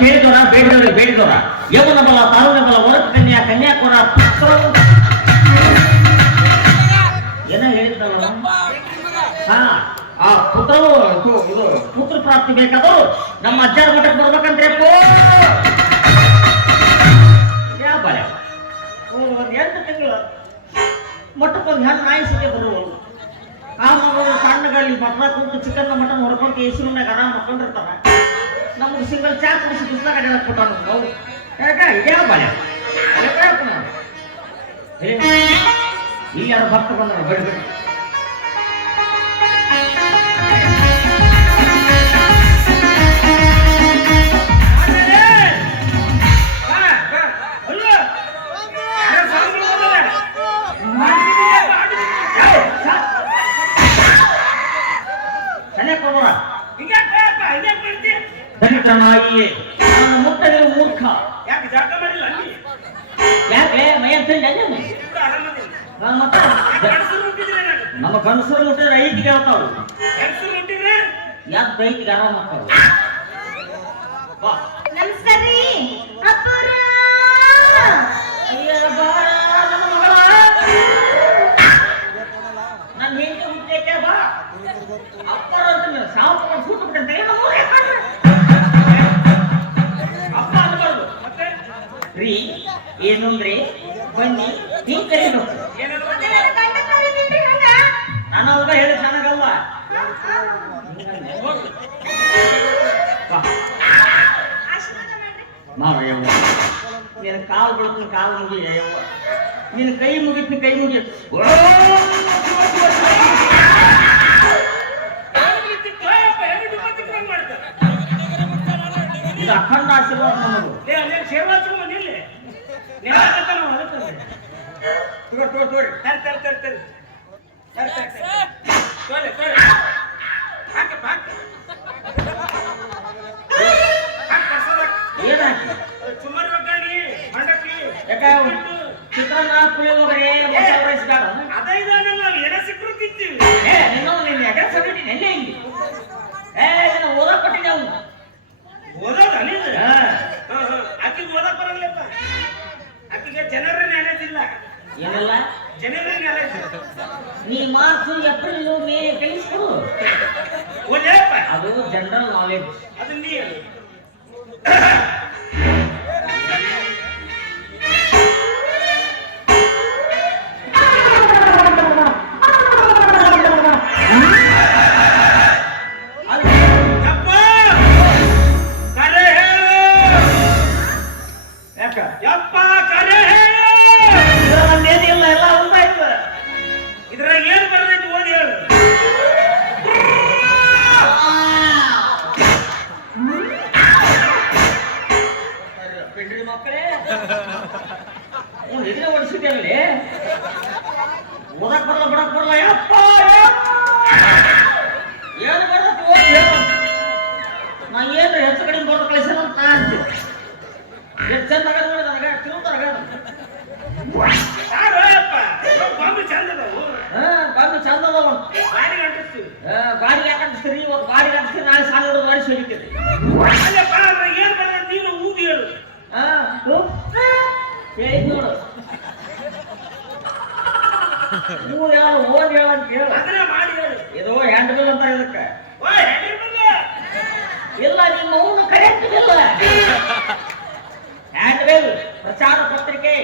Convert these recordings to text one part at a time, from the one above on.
ಕೇಳಿದವರ ಬೇಡಿದವರು ಬೇಡಿದವರ ಯೌವನ ಬಲ ತಾರುಣ್ಯ ಬಲ ಹೊರತು ಕನ್ಯಾ ಕನ್ಯಾಕುರ ಏನ ಹೇಳಿದ್ದಲ್ಲ ಹಾ ಆ ಪುತ್ರವು ಇದು ಪುತ್ರ ಪ್ರಾಪ್ತಿ ಬೇಕಾದ್ರು ನಮ್ಮ ಅಜ್ಜಾರ ಮಠಕ್ಕೆ ಬರ್ಬೇಕಂದ್ರೆ ಒಂದ್ 8 ತಿಂಗಳು ಮಠಕ್ಕೊಂದು ಹೆಣ್ಣು ನಾಯಿ ಸಿಕ್ಕೆ ಬರುವವು ಆ ಮಗಳು ಸಣ್ಣಗಳಲ್ಲಿ ಮಕ್ಕಳ ಕೂತು ಚಿಕನ್ ಮಟನ್ ಹೊಡ್ಕೊಂಡು ಹೆಸರುನಾಗ ಆರಾಮ ಮಕ್ಕೊಂಡಿರ್ತಾರ ನಮ್ಗೆ ಸಿಂಗಲ್ ಚಾ ಕುಡಿಸಿ ಬಿಸ್ಲಾಗ ಅಡ್ಯಾಡಕ್ ಕೊಟ್ಟ ನಾವು ಇದೇ ಬಾಳೆ ಇಲ್ಲಿ ಯಾರು ಭಕ್ತ ಬಂದ್ರ ಬಿಡ್ಬೇಡಿ ದಲಿತನಾಗಿಯೇ ನಾನು ಮುಟ್ಟದಿರು ಮೂರ್ಖ ಯಾಕೆ ಜಾಗ ಮಾಡಿಲ್ಲ ಅಲ್ಲಿ ಯಾಕೆ ಮೈಯಂತ ನಮ್ಮ ಗಂಡಸರು ಮುಟ್ಟಿದ್ರೆ ಐದಿಗೆ ಹೇಳ್ತಾವ್ರು ಯಾಕೆ ಬೈಕಿಗೆ ಆರಾಮ ಮಾಡ್ತಾವ್ರು ನನ್ನ ಹೆಂಡತಿ ಹುಟ್ಟಕ್ಕೆ ಬಾ ಅಪ್ಪರ ಅಂತ ಸಾವು ಸೂಟ್ ಬಿಟ್ಟಂತೆ ರೀ ಏನು ಅಂದ್ರೆ ಬನ್ನಿ ಹಿಂಗ್ ಕರೀಬೇಕು ನಾನು ಅವಾಗ ಹೇಳಿ ಚೆನ್ನಾಗಲ್ವ ಮಾವಯ್ಯವ್ವ ನೀನು ಕಾಲು ಬಿಡ್ತೀನಿ ಕಾಲು ಮುಗಿ ಅಯ್ಯವ್ವ ನೀನು ಕೈ ಮುಗಿತೀನಿ ಕೈ ಮುಗಿ ಇದು ಅಖಂಡ ಆಶೀರ್ವಾದ ನಮ್ಮದು ಚಿತ್ರಾನ್ನ ಪುಳಿಯೋಗರೆ ಓದಕ್ ಕೊಟ್ಟಿದ್ದೆ ಅವನು ಓದೋದ ಆಕಿಗೆ ಓದಕ್ ಬರಲ್ಲಪ್ಪ ಆಕಿಗೆ ಜನರ ನೆನೆದಿಲ್ಲ ಏನಿಲ್ಲ ಜನರ ನೆನೆದ ನೀ ಮಾರ್ಚ್ ಏಪ್ರಿಲ್ ಮೇ ಕಲಿಸ್ಕೊಡು ಓದಪ್ಪ ಅದು ಜನರಲ್ ನಾಲೆಡ್ಜ್ ಅದು ನೀ ಮಕ್ಕಳೇ ಇದನ್ನ ಓಡಿಸಿದ್ದೇವೆ ಓದಕ್ ಬರಲ್ಲ ಬಿಡಕ್ ಬರಲ್ಲ ಯಪ್ಪ ಏನು ಬರ್ತೈತಿ ಓದಿ ನಾ ಏನು ಹೆಚ್ಚು ಕಡಿಮೆ ಬರೋದು ಕಳಿಸಿಲ್ಲ ಅಂತ ಅಂತೀನಿ ಎಷ್ಟು ಚಂದ ಆಗದ ನೋಡಿ ನನಗೆ ತಿರುತ್ತಾಗ ಬಾಂಬೆ ಚಂದ ಅದಾವು ಬಾಂಬೆ ಚಂದ ಅದಾವ ಗಾಡಿಗೆ ಅಂಟಿಸ್ತೀವಿ ಗಾಡಿಗೆ ಯಾಕೆ ಅಂಟಿಸ್ತೀರಿ ಇವತ್ತು ಗಾಡಿಗೆ ಅಂಟಿಸ್ತೀರಿ ನಾಳೆ ಸಾಲ ಹಿಡಿದು ಗಾಡಿ ಸೋಲಿತೀರಿ ಏನ್ ಬರ್ತೈತಿ ನೀನು ಊದಿ ಹೇಳು ಹೇಳಿದ್ ನೋಡು ಮೂರು ಹೇಳ ಓದ್ ಹೇಳ ಅಂತ ಹೇಳು ಇದು ಹ್ಯಾಂಡ್ ಬಿಲ್ ಅಂತ ಇದಕ್ಕೆ ಇಲ್ಲ ನಿಮ್ಮ ಅವನು ಕರೆಕ್ಟ್ ಇಲ್ಲ ಹ್ಯಾಂಡ್ ಬಿಲ್ ಪ್ರಚಾರ ಪತ್ರಿಕೆ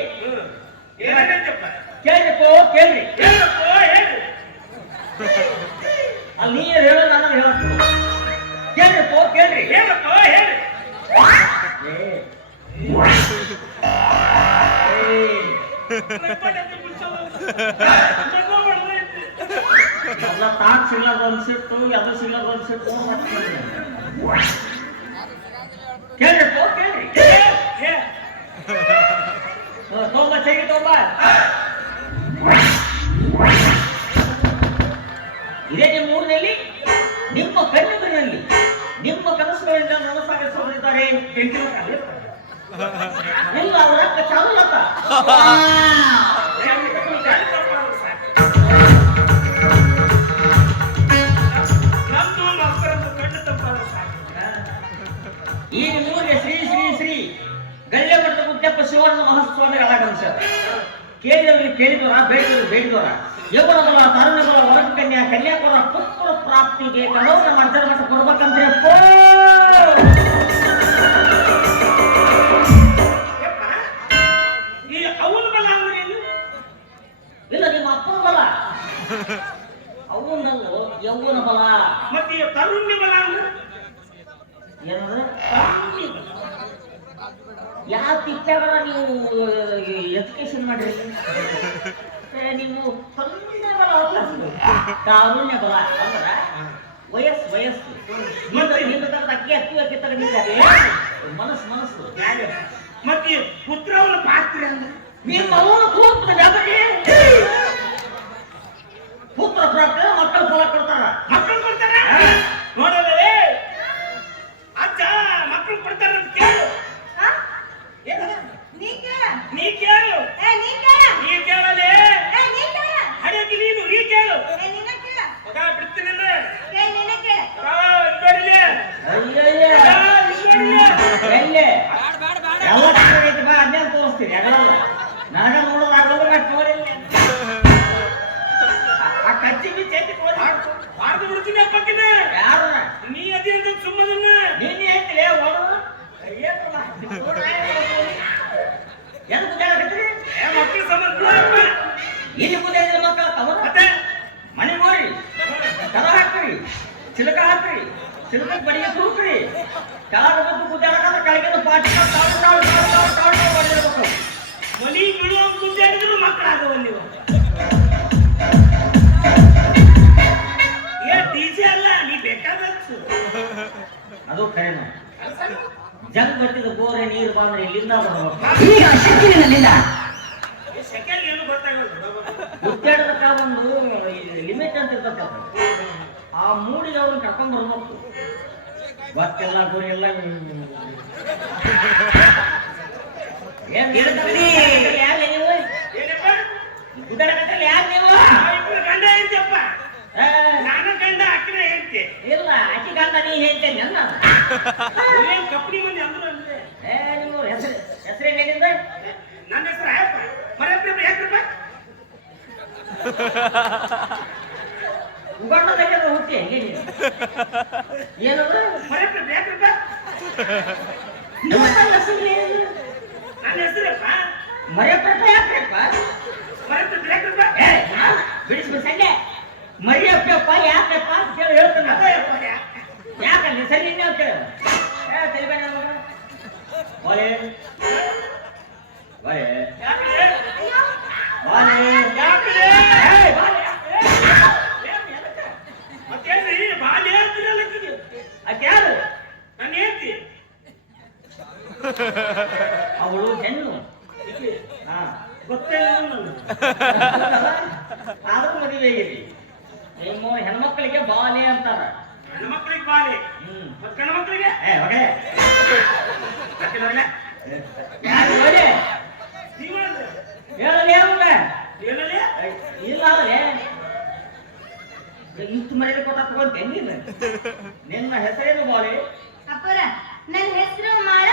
ಕೇಳ್ರಿಕೋ ಕೇಳ್ರಿ ಅಲ್ಲಿ ನೀರು ಹೇಳು ನಾನು ಹೇಳಕ್ಕೆ ಕೇಳ್ರಿಕೋ ಕೇಳ್ರಿ ಹೇಳಪ್ಪ ಹೇಳಿ ತಾಕ್ ಸಿಗ್ಲಾರ್ದ ಅನ್ಸಿಟ್ಟು ಅದು ಸಿಗ್ಲಾರ್ದ ಅನ್ಸಿಟ್ಟು ಕೇಳ್ರಿಕೋ ಕೇಳ್ರಿ ತೊಂಬ ಚೆಗಿ ತೊಂಬ ಇದೇ ನಿಮ್ಮ ಊರಿನಲ್ಲಿ ನಿಮ್ಮ ಕಣ್ಣುಗಳಲ್ಲಿ ನಿಮ್ಮ ಕನಸುಗಳಿಂದ ನನಸಾಗಿಸುತ್ತಿದ್ದಾರೆ ಇಲ್ಲ ಅವರ ಚಾಲುಲತ ಈಗ 3 ವರ್ಷ ಗಳ್ಳೆ ಮಠದ ಮುದ್ದಪ್ಪ ಶಿವಣ್ಣ ಮಹಾಸ್ವಾಮಿಗಳ ಆಗಮಿಸ್ಯಾರ. ಕೇಳಿದವರಿಗೆ ಕೇಳಿದವರ, ಬೇಡಿದವರು ಬೇಡಿದವರ, ಯೌವನಗಳ ತರುಣಗಳ ವರಕ ಕನ್ಯಾ ಕನ್ಯಾಕುರ ಪುತ್ರ ಪ್ರಾಪ್ತಿಗೆ ಕಡೋನ ಮಂಚರ ಮಠ ಕೊಡ್ಬೇಕಂದ್ರೆ ಈ ಅವನ ಬಲ ಅಂದ್ರೆ ಏನು? ಇಲ್ಲ, ನಿಮ್ಮ ಅಪ್ಪನ ಬಲ. ಅವನಲ್ಲೋ ಯೌವನ ಬಲ. ಮತ್ತೆ ಈ ತರುಣ್ಯ ಬಲ ಅಂದ್ರೆ ಏನಂದ್ರೆ ತರುಣ್ಯ ಬಲ. ಯಾವ ತಿಕ್ಕಾಗ ನೀವು ಎಜುಕೇಶನ್ ಮಾಡ್ರಿ? ನೀವು ತರುಣ್ಯ ಬಲ ತಾರುಣ್ಯ ಬಲ ಅಂದ್ರ ವಯಸ್ಸು ಅಕ್ಕಿ ಅಕ್ಕಿ ತೆಗೆದಿದ್ದಾರೆ ಮನಸ್ಸು ಮತ್ತೆ ಪುತ್ರವನ ಪಾತ್ರ ಅಂದ್ರೆ ನಿಮ್ಮ ಅವನು ಪುತ್ರ ಪ್ರಾಪ್ತಿ ಮಕ್ಕಳು ಫಲ ಕೊಡ್ತಾರ. ಮಕ್ಕಳು ಕೊಡ್ತಾರ ನೋಡಲೇ ಅಜ್ಜ ಮಕ್ಕಳು ಕೊಡ್ತಾರ ಅಂತ ಕೇಳು. ನೀ ಕೇಳು, ನೀ ಕೇಳಲೇ ಹಡಗಿ ನೀನು ನೀ ಕೇಳು. ಮಗ ಬಿಡ್ತೀನಿ ಎಲ್ಲ ಅಜ್ಞಾನ ತೋರಿಸ್ತೀನಿ. ನನಗ ನೋಡೋದಾಗಲ್ಲ ನೋಡಿಲ್ಲ ಆ ಕಚ್ಚಿ ಬಿಚ್ಚಿ ಬಾರ್ದು ಬಿಡ್ತೀನಿ ಅಪ್ಪಕ್ಕಿನ. ಯಾರು ನೀ ಅದೇ ಅಂತ ಸುಮ್ಮನೆ ನೀನ್ ಹೇಳ್ತಿಲ್ಲ ಓಡು ಏನು ಕುದ್ದಾಡಕತ್ರಿ? ಮಕ್ಕಳು ಸಂಬಂಧ ಇಲ್ಲಿ ಕುದ್ದಾಡಿದ್ರೆ ಮಕ್ಕಳ ಅವರು ಮತ್ತೆ ಮನೆ ನೋಡ್ರಿ, ಕದ ಹಾಕ್ರಿ, ಚಿಲಕ ಹಾಕ್ರಿ, ಚಿಲಕಕ್ಕೆ ಬಡಿಗೆ ತುರುಕ್ರಿ, ಕೆಳಗ ಬಂದು ಕುದ್ದಾಡಕಂದ್ರೆ ಕೆಳಗಿನ ಪಾಟಿ ಹೊಡೆದಿರ್ಬೇಕು. ಮನಿ ಬಿಡುವ ಕುದ್ದಾಡಿದ್ರು ಮಕ್ಕಳಾಗವ ನೀವು. ಡಿಜೆ ಅಲ್ಲ, ನೀ ಬೇಕಾದಷ್ಟು ಅದು ಕರೆನು. ಜಂಗ್ ಬಟ್ಟಿದ ಗೋರೆ ನೀರು ಬಂದ್ರೆ ಇಲ್ಲಿಂದ ಸೆಕೆಂಡ್ ಏನು ಗೊತ್ತಾಗಲ್ಲ. ಗುದ್ದಾಡದಕ್ಕ ಒಂದು ಲಿಮಿಟ್ ಅಂತ ಇರ್ತದೆ. ಆ ಮೂಡಿಗೆ ಅವ್ರನ್ನ ಕರ್ಕೊಂಡ್ ಬರ್ಬೇಕು. ಗೊತ್ತಿಲ್ಲ ಗುರಿ ಎಲ್ಲ ಏನ್ ಯಾಕೆ ನೀವು ಏನಪ್ಪ ಗುದ್ದಾಡಕತ್ತಲ್ಲ? ಯಾಕೆ ನೀವು ಇಬ್ಬರು ಗಂಡ ಹೇಳ್ತಪ್ಪ. ನಾನು ಗಂಡ ಅಕ್ಕನ ಹೇಳ್ತೆ. ಇಲ್ಲ ಅಕ್ಕಿ ಗಂಡ ನೀ ಹೇಳ್ತೇನೆ ನನ್ನ ಏನ್ ಕಪ್ಪಡಿ ಮಂದಿ ಅಂದ್ರು ಅಂದ್ರೆ ನಿಮ್ಮ ಹೆಸರೇನಿಂದ? ನನ್ನ ಹೆಸರು ಆಯಪ್ಪ. ಮರಪ್ಪ ಯಾಕ್ರಪ್ಪ ಉಗಂಡದಾಗ ಹುಟ್ಟಿ ಹೆಂಗೆ ನೀನು ಏನಂದ್ರೆ ಮರಪ್ಪ ಯಾಕ್ರಪ್ಪ ನಿಮ್ಮ ಹೆಸರು ಏನು? ನನ್ನ ಹೆಸರಪ್ಪ ಮರಿಯಪ್ಪ ಯಾಕ್ರಪ್ಪ? ಮರಪ್ಪ ಯಾಕ್ರಪ್ಪ ಬಿಡಿಸ್ಬೇಕು ಸಂಡೆ ಮರಿಯಪ್ಪಪ್ಪ ಯಾಕಪ್ಪ ಅಂತ ಕೇಳಿ ಹೇಳ್ತಾನೆ. ಯಾಕಂದ್ರೆ ಸರಿ ಇನ್ನೇ ಕೇಳ ತಲೆಬೇಡ ಬಾಳೆ ಬಾಳೆ ಮತ್ತೇನ್ರಿ ಬಾಲ್ಯ ಅಂತಿರಲ್ಲ ಅದ್ಯಾರು? ನಾನು ಹೇಳ್ತಿ ಅವಳು ಹೆಣ್ಣು. ಗೊತ್ತೇ ಆದ್ರೂ ಮದುವೆ ಆಗಿದೆ. ನಿಮ್ಮ ಹೆಣ್ಮಕ್ಳಿಗೆ ಬಾಲೆ ಅಂತಾರ. ಹೆಣ್ಮಕ್ಳಿಗೆ ಬಾಲೆ, ಮತ್ ಗಂಡ ಮಕ್ಳಿಗೆ ಯಾರು ನೋಡಿ ನೀವ್ ಹೇಳಿದ್ರೆ ಹೇಳಲಿ ಹೇಳಲಿ ಇಲ್ಲ ಅವ್ರೆ ಇಷ್ಟು ಮರ್ಯಾದೆ ಕೊಟ್ಟ ತಗೊಂತೆ ನೀನು. ನಿನ್ನ ಹೆಸರೇನು ಬಾಲೆ? ಅಪ್ಪರ ನನ್ನ ಹೆಸರು ಮಾಡ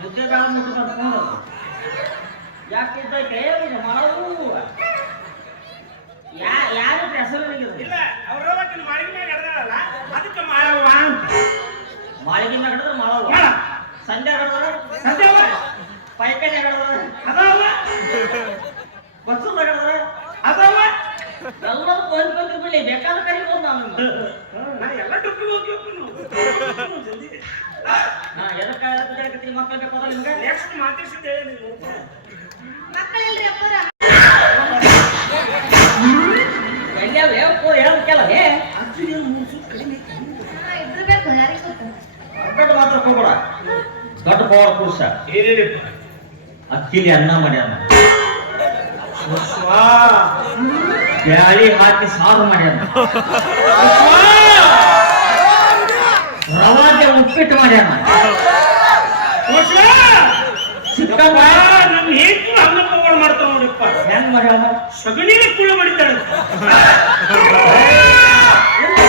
ಮುದ್ದೆಗಳ ಮುಟ್ಟು ಯಾಕಿದ್ದಕ್ಕೆ ಮಾಡವು ಯಾರ ಹೆಸರು ಇಲ್ಲ ಅವ್ರ ಮಾಳಿಗೆ ಮ್ಯಾಗ ಹಿಡ್ದಾಳಲ್ಲ ಅದಕ್ಕೆ ಮಾಡವ್ವ ಅಂತ. ಮಾಳಿಗೆ ಮ್ಯಾಗ ಹಿಡಿದ್ರೆ ಮಾಡವು, ಮಾಡ ಸಂಜೆ ಹಿಡಿದ್ರೆ ಸಂದೇವ ಪೈಕಾನೆ ಹಿಡಿದ್ರೆ ಅದವ ಬಸ್ಸು ಹಿಡಿದ್ರೆ ಅದವ ಎಲ್ಲರೂ ಕೊಂದ್ಕೊಂಡ್ರು ಬಿಡಿ ಬೇಕಾದ ಕರಿಬೋದು ನಾನು. ನಾ ಎಲ್ಲ ಟೊಪ್ಪಿ ಹೋಗ್ಬೇಕು ಜಲ್ದಿ. ನಾ ಎದಕ್ಕೆ ಮಕ್ಕಳು ಬೇಕಾದ್ರೆ ನಿಮ್ಗೆ ನೆಕ್ಸ್ಟ್ ಮಾತಾಡ್ಸಿದ್ದೆ ನೀವು ಮಕ್ಕಳಿಲ್ರಿ ಅಪ್ಪರ. ಹೇಳಕ್ಕೆಲ್ಲ ಇಬ್ರು ಬೇಕು, ಯಾರಿಗೆ ಗೊತ್ತು? ಅಕ್ಕಟ ಮಾತ್ರ ಹೋಗ್ಬೇಡ. ದೊಡ್ಡ ಪವರ್ ಪುರುಷ ಏನೇನಪ್ಪ ಅಕ್ಕಿಲಿ ಅನ್ನ ಮಾಡ್ಯಾನ, ಬ್ಯಾಳಿ ಹಾಕಿ ಸಾರು ಮಾಡ್ಯಾನ, ರವಾದೆ ಉಪ್ಪಿಟ್ಟು ಮಾಡ್ಯಾನ, ಚಿಕ್ಕಮ್ಮ ನನ್ನ ಹೆಂಡತಿ ಅನ್ನ ಪವಾಡ ಮಾಡ್ತಾವ ನೋಡಿಪ್ಪ. ಹೆಂಗ್ ಮಾಡ್ಯಾನ? ಸಗಣಿಗೆ ಕುಳ್ಳ ಬಡಿತಾಳೆ.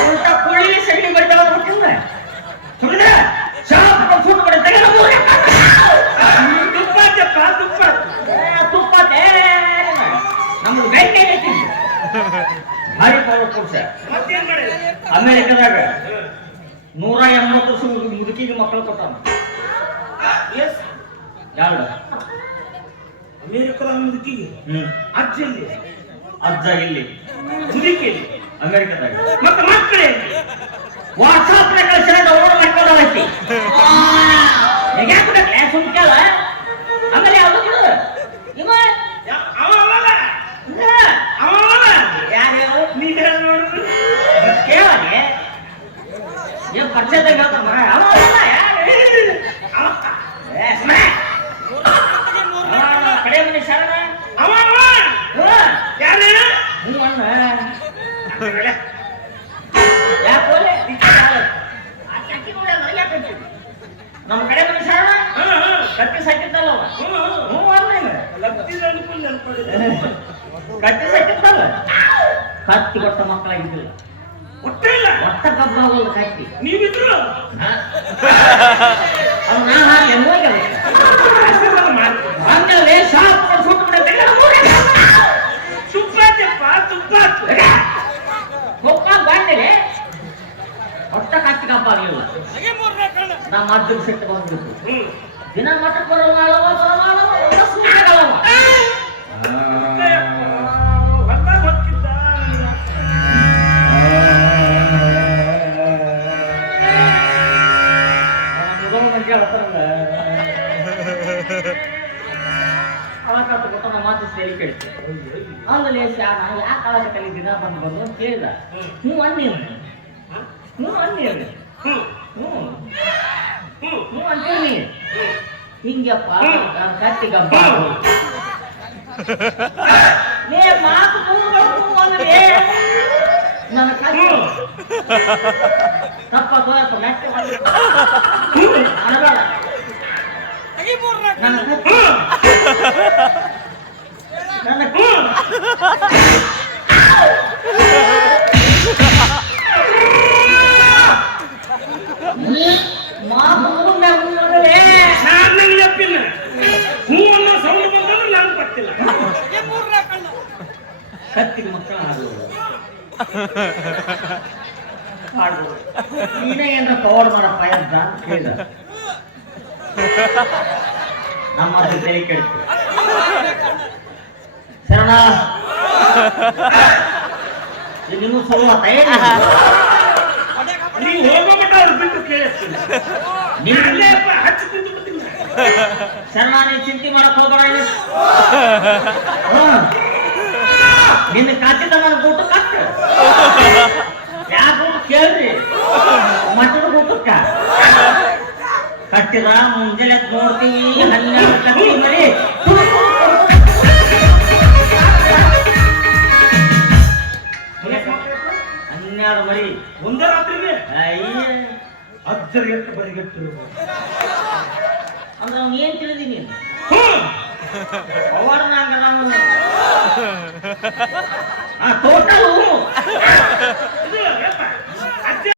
ಉಲ್ಟಾ ಕುಳ್ಳಿ ಸಗಣಿ ಬಡಿತಾಳ ಗೊತ್ತಿಲ್ಲ. ಅಮೆರಿಕದಾಗ 180 ವರ್ಷ ಮುದುಕಿಗೆ ಮಕ್ಕಳು ಕೊಟ್ಟಾನ. ಎಸ್ ಯಾರು? ಅಮೇರಿಕದ ಮುದುಕಿಗೆ ಅಜ್ಜಲ್ಲಿ ಅಜ್ಜ ಇಲ್ಲಿ, ಮುದುಕಿಯಲ್ಲಿ ಅಮೆರಿಕದಾಗ. ಮತ್ತೆ ಮಕ್ಕಳೇ ವಾಟ್ಸಾಪ್ ಕಳಿಸಿದ್ರೆ ಡೌನ್ಲೋಡ್ ಮಾಡ್ಕೊಳ್ಳೋದೈತಿ. ಯಾಕೆ ಸುಮ್ಕಲ್ಲ ಆಮೇಲೆ ಯಾವ್ದು ಬಿಡು ಇವ ಅವ ಅವಲ್ಲ ಯಾರು ನೀ ಹೇಳ ನೋಡಿದ್ರು ಕೇಳನೆ ಏನ್ ಪರಿಚಯದಾಗ ಹೇಳ್ತಾನ ಅವ ಕಡೆ ಮನೆ ಶರಣ ಅವ ಯಾರು ಹ್ಞೂ ಅಣ್ಣ ಯಾಕೆ ನಮ್ಮ ಕಡೆ ಮನೆ ಶರಣ ಕಟ್ಟಿ ಸಾಕಿದ್ದಲ್ಲ ಅವ. ಹ್ಞೂ ಅಲ್ಲ ಕಟ್ಟಿ ಸಾಕಿದ್ದಲ್ಲ ಕತ್ತಿ ಕೊಟ್ಟ ಮಕ್ಕಳಾಗಿದ್ದಿಲ್ಲ. ಒಟ್ಟೆ ಇಲ್ಲ ಒಟ್ಟ ಕಬ್ಬಾಗಲ್ಲ ಕಟ್ಟಿ. ನೀವಿದ್ರು ಅದು ನಾ ಹಾಗೆ ಹಂಗಲ್ಲೇ ಶಾಪ್ ತುಪ್ಪಾಚಪ್ಪ ತುಪ್ಪಾಚು ಗೊಪ್ಪ ಬಂದಿದೆ ಒಟ್ಟ ಕಟ್ಟಿ ಕಬ್ಬಾಗಲಿಲ್ಲ. ನಮ್ಮ ಅಜ್ಜಗೆ ಸಿಟ್ಟು ಬಂದ್ಬಿಟ್ಟು ದಿನ ಮಠಕ್ಕೆ ಬರೋಲ್ಲ ಸುಮ್ಮನೆಗಳವ ಹೊಲ್ದಾಗ ಹೊಕ್ಕಿದ್ದ ಅವಕಾಶ ಕೊಟ್ಟ ನಮ್ಮ ಮಾತು ಸೇರಿ ಕೇಳ್ತೆ ಆಮೇಲೆ ನಾನು ಯಾಕೆ ಅವಕಾಶದಲ್ಲಿ ದಿನ ಬಂದು ಅಂತ ಕೇಳಿದ. ಹ್ಞೂ ಅನ್ನಿ ಹ್ಞೂ ಅನ್ನಿ ಹ್ಞೂ ಹ್ಞೂ ಅಂತೀನಿ ಹಿಂಗಪ್ಪ ನಾನು ಕಟ್ಟಿಗಪ್ಪ ಲೇ ಮಾತು ಅಂದ್ರೆ ನನ್ನ ಕಟ್ಟಿ ತಪ್ಪ ತೋರ್ತು ಮೆಟ್ಟ ಅನಬೇಡ ನನ್ನ ಕಟ್ಟಿ ನನ್ನ ಕತ್ತಿಗೆ ಮಕ್ಕಳ ಆಡ್ಬೋದು ನೀನೇ ಏನಾರ ಕವರ್ ಮಾಡಪ್ಪ ಅಂತ ಕೇಳಿದ. ನಮ್ಮ ಅದು ಕೈ ಕೆಡ್ತು ಶರಣ ಇನ್ನೂ ಸ್ವಲ್ಪ ನೀವು ಹೋಗೋ ಮಟ್ಟ ಅವ್ರು ಬಿಟ್ಟು ಕೇಳಿಸ್ತೀನಿ ನಿಮ್ಮಲ್ಲೇ ಹಚ್ಚಿ ತಿಂದು ಬಿಡ್ತೀನಿ ಶರಣ ನೀನು ಚಿಂತೆ ಮಾಡಕ್ ಹೋಗಬೇಡ. ನಿನ್ನ ಕಾಚಿದ ನನ್ನ ಊಟ ಕಟ್ಟ ಯಾಕೆ ಊಟ ಕೇಳ್ರಿ ಮಟದ ಊಟಕ್ಕ ಕಟ್ಟಿದ ಮುಂಜಾನೆ ನೋಡ್ತೀವಿ 12 ಕಟ್ಟಿ ಮರಿ 12 ಮರಿ ಒಂದೇ ರಾತ್ರಿಗೆ ಅಯ್ಯ ಅಜ್ಜರಿಗೆಟ್ಟು ಬರಿಗೆಟ್ಟು ಅಂದ್ರೆ ಅವ್ನು ಏನ್ ತಿಳಿದಿ ನೀನು ಅವಾರ್ಡ್ ಟೋಟಲ್